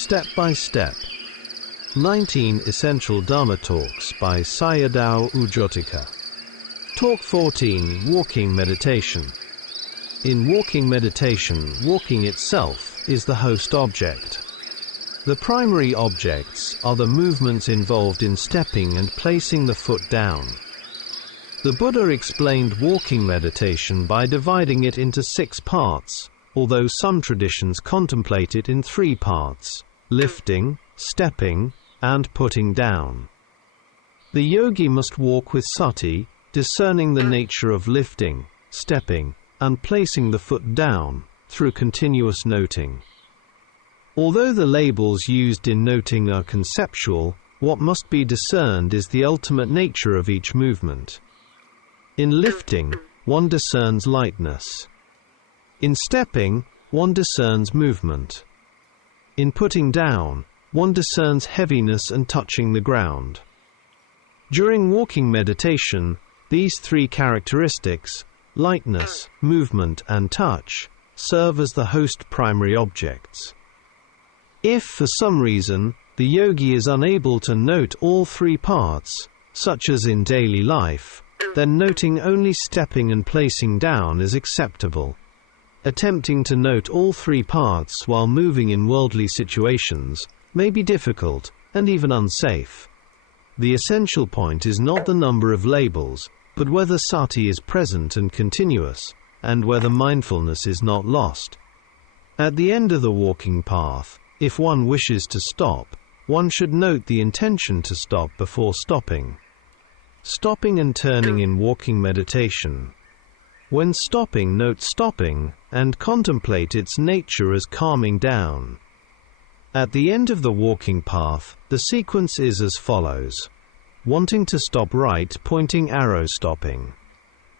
Step by Step. 19 Essential Dharma Talks by Sayadaw Jotika. Talk 14 Walking Meditation. In walking meditation, walking itself is the host object. The primary objects are the movements involved in stepping and placing the foot down. The Buddha explained walking meditation by dividing it into 6 parts, although some traditions contemplate it in 3 parts: lifting, stepping, and putting down. The yogi must walk with sati, discerning the nature of lifting, stepping, and placing the foot down, through continuous noting. Although the labels used in noting are conceptual, what must be discerned is the ultimate nature of each movement. In lifting, one discerns lightness. In stepping, one discerns movement. In putting down, one discerns heaviness and touching the ground. During walking meditation, these 3 characteristics, lightness, movement, and touch, serve as the host primary objects. If, for some reason, the yogi is unable to note all 3 parts, such as in daily life, then noting only stepping and placing down is acceptable. Attempting to note all 3 parts while moving in worldly situations may be difficult and even unsafe. The essential point is not the number of labels, but whether sati is present and continuous, and whether mindfulness is not lost. At the end of the walking path, if one wishes to stop, one should note the intention to stop before stopping. Stopping and turning in walking meditation. When stopping, note stopping, and contemplate its nature as calming down. At the end of the walking path, the sequence is as follows: wanting to stop right, pointing arrow stopping.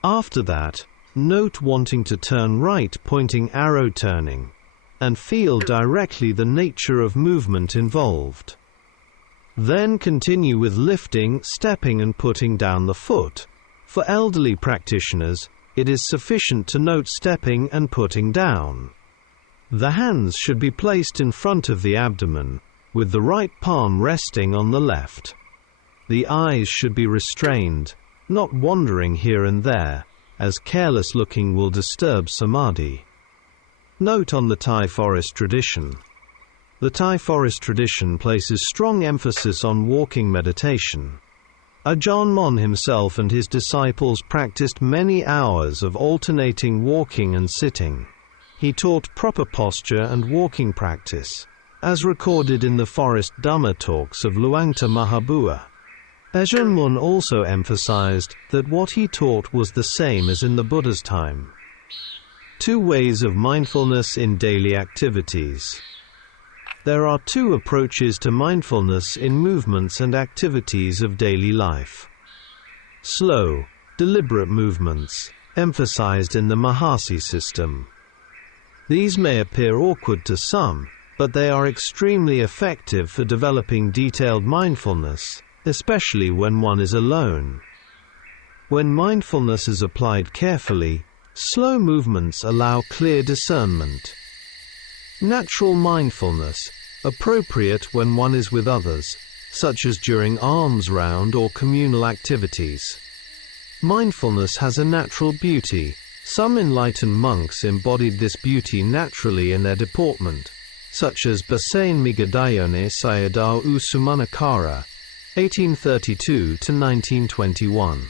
After that, note wanting to turn right, pointing arrow turning, and feel directly the nature of movement involved. Then continue with lifting, stepping, and putting down the foot. For elderly practitioners, it is sufficient to note stepping and putting down. The hands should be placed in front of the abdomen, with the right palm resting on the left. The eyes should be restrained, not wandering here and there, as careless looking will disturb samadhi. Note on the Thai forest tradition. The Thai forest tradition places strong emphasis on walking meditation. Ajahn Mun himself and his disciples practiced many hours of alternating walking and sitting. He taught proper posture and walking practice, as recorded in the Forest Dhamma Talks of Luangta Mahabua. Ajahn Mun also emphasized that what he taught was the same as in the Buddha's time. 2 ways of mindfulness in daily activities. There are 2 approaches to mindfulness in movements and activities of daily life. Slow, deliberate movements, emphasized in the Mahasi system. These may appear awkward to some, but they are extremely effective for developing detailed mindfulness, especially when one is alone. When mindfulness is applied carefully, slow movements allow clear discernment. Natural mindfulness, appropriate when one is with others, such as during alms round or communal activities. Mindfulness has a natural beauty. Some enlightened monks embodied this beauty naturally in their deportment, such as Basain Migadayone Sayadaw Usumanakara, 1832 to 1921.